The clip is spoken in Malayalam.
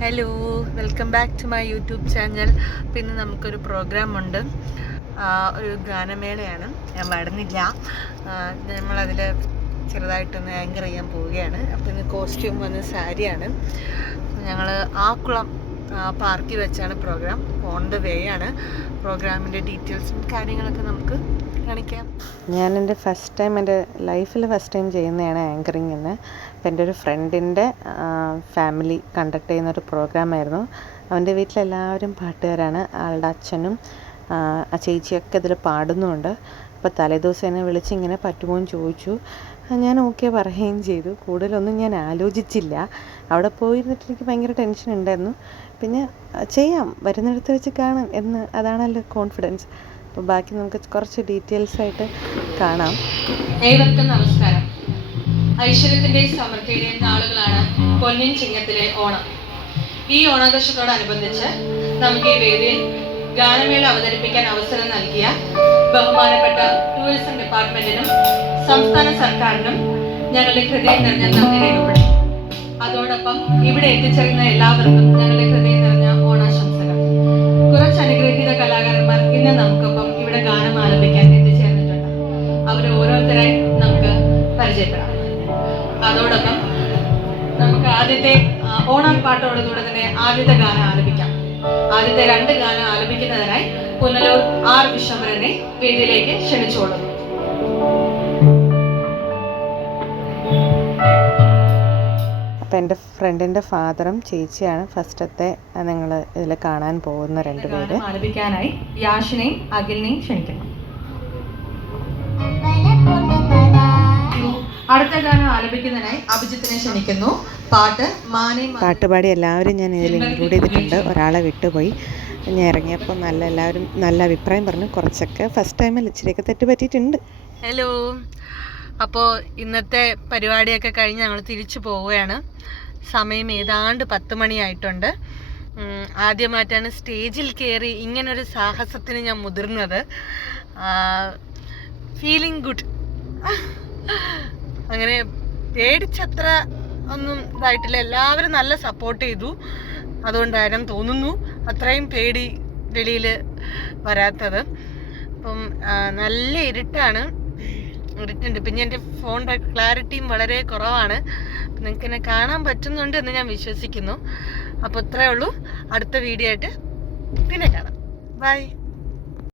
Hello, welcome back to my YouTube channel. പിന്നെ നമുക്കൊരു പ്രോഗ്രാമുണ്ട്, ഒരു ഗാനമേളയാണ്. ഞാൻ വരുന്നില്ല, നമ്മളതിൽ ചെറുതായിട്ടൊന്ന് ആങ്കർ ചെയ്യാൻ പോവുകയാണ്. അപ്പോൾ ഇന്ന് കോസ്റ്റ്യൂം വന്ന് സാരിയാണ്. ഞങ്ങൾ ആക്കുളം പാർക്കിൽ വെച്ചാണ് പ്രോഗ്രാം. ഓൺ ദ വേ ആണ്. പ്രോഗ്രാമിൻ്റെ ഡീറ്റെയിൽസും കാര്യങ്ങളൊക്കെ നമുക്ക് കാണിക്കാം. ഞാൻ എൻ്റെ ലൈഫിൽ ഫസ്റ്റ് ടൈം ചെയ്യുന്നതാണ് ആങ്കറിങ് എന്ന്. അപ്പോൾ എൻ്റെ ഒരു ഫ്രണ്ടിൻ്റെ ഫാമിലി കണ്ടക്ട് ചെയ്യുന്നൊരു പ്രോഗ്രാമായിരുന്നു. അവൻ്റെ വീട്ടിലെല്ലാവരും പാട്ടുകാരാണ്. ആളുടെ അച്ഛനും ആ ചേച്ചിയൊക്കെ ഇതിൽ പാടുന്നുമുണ്ട്. അപ്പോൾ തലേദിവസം എന്നെ വിളിച്ച് ഇങ്ങനെ പറ്റുമോ എന്ന് ചോദിച്ചു. ഞാൻ ഓക്കെ പറയുകയും ചെയ്തു. കൂടുതലൊന്നും ഞാൻ ആലോചിച്ചില്ല. അവിടെ പോയിരുന്നിട്ട് എനിക്ക് ഭയങ്കര ടെൻഷൻ ഉണ്ടായിരുന്നു. പിന്നെ ചെയ്യാം, വരുന്നിടത്ത് വെച്ച് കാണാം എന്ന്, അതാണല്ലോ കോൺഫിഡൻസ്. അപ്പോൾ ബാക്കി നമുക്ക് കുറച്ച് ഡീറ്റെയിൽസ് ആയിട്ട് കാണാം. ഏവർക്കും നമസ്കാരം. ഐശ്വര്യത്തിൻ്റെയും സമൃദ്ധിയുടെയും നാളുകളാണ് പൊന്നിൻ ചിങ്ങത്തിലെ ഓണം. ഈ ഓണാഘോഷത്തോടനുബന്ധിച്ച് നമുക്ക് ഈ വേദിയിൽ ഗാനമേള അവതരിപ്പിക്കാൻ അവസരം നൽകിയ ബഹുമാനപ്പെട്ട ടൂറിസം ഡിപ്പാർട്ട്മെന്റിനും സംസ്ഥാന സർക്കാരിനും ഞങ്ങളുടെ ഹൃദയം നിറഞ്ഞ നന്ദി രേഖപ്പെടുത്തും. അതോടൊപ്പം ഇവിടെ എത്തിച്ചേരുന്ന എല്ലാവർക്കും ഞങ്ങളുടെ ഹൃദയം നിറഞ്ഞ ഓണാശംസകൾ. കുറച്ച് അനുഗ്രഹീത കലാകാരന്മാർ ഇന്ന് നമുക്കൊപ്പം ഇവിടെ ഗാനം ആലപിക്കാൻ എത്തിച്ചേർന്നിട്ടുണ്ട്. അവർ ഓരോരുത്തരായി നമുക്ക് പരിചയപ്പെടാം. അതോടൊപ്പം നമുക്ക് ആദ്യത്തെ ഓണപ്പാട്ടോടുകൂടെ തന്നെ ആദ്യത്തെ ഗാനം ആലപിക്കാം. ആദ്യത്തെ 2 ഗാനം ആലപിക്കുന്നതിനായി പുനലൂർ ആർ വിശ്വംഭരനെ വേദിയിലേക്ക് ക്ഷണിച്ചുകൊള്ളുന്നു. അപ്പോൾ എൻ്റെ ഫ്രണ്ടിൻ്റെ ഫാദറും ചേച്ചിയാണ് ഫസ്റ്റത്തെ നിങ്ങൾ ഇതിൽ കാണാൻ പോകുന്ന 2 പേര്. ആലപിക്കാനായി യാഷിനെയും അഖിലിനെയും ക്ഷണിക്കുന്നു. അടുത്ത ഗാനം ആലപിക്കുന്നതിനായി അഭിജിത്തിനെ ക്ഷണിക്കുന്നു. പാട്ടുപാടി എല്ലാവരും ഞാൻ ഇതിൽ ഇൻക്ലൂഡ് ചെയ്തിട്ടുണ്ട്. ഒരാളെ വിട്ടുപോയി. ഞാൻ ഇറങ്ങിയപ്പോൾ എല്ലാവരും നല്ല അഭിപ്രായം പറഞ്ഞു. കുറച്ചൊക്കെ ഫസ്റ്റ് ടൈമിൽ ഇച്ചിരിയൊക്കെ തെറ്റ് പറ്റിയിട്ടുണ്ട്. ഹലോ, അപ്പോൾ ഇന്നത്തെ പരിപാടിയൊക്കെ കഴിഞ്ഞ് ഞങ്ങൾ തിരിച്ചു പോവുകയാണ്. സമയം ഏതാണ്ട് 10 മണിയായിട്ടുണ്ട്. ആദ്യമായിട്ടാണ് സ്റ്റേജിൽ കയറി ഇങ്ങനൊരു സാഹസത്തിന് ഞാൻ മുതിർന്നത്. Feeling good. അങ്ങനെ പേടിച്ചത്ര ഒന്നും ഇതായിട്ടില്ല. എല്ലാവരും നല്ല സപ്പോർട്ട് ചെയ്തു. അതുകൊണ്ടായിരുന്നു തോന്നുന്നു അത്രയും പേടി വെളിയിൽ വരാത്തത്. അപ്പം നല്ല ഇരുട്ടുണ്ട്. പിന്നെ എൻ്റെ ഫോണിൻ്റെ ക്ലാരിറ്റിയും വളരെ കുറവാണ്. നിങ്ങൾക്ക് എന്നെ കാണാൻ പറ്റുന്നുണ്ട് എന്ന് ഞാൻ വിശ്വസിക്കുന്നു. അപ്പോൾ ഇത്രയേ ഉള്ളൂ. അടുത്ത വീഡിയോ ആയിട്ട് പിന്നെ കാണാം. ബൈ.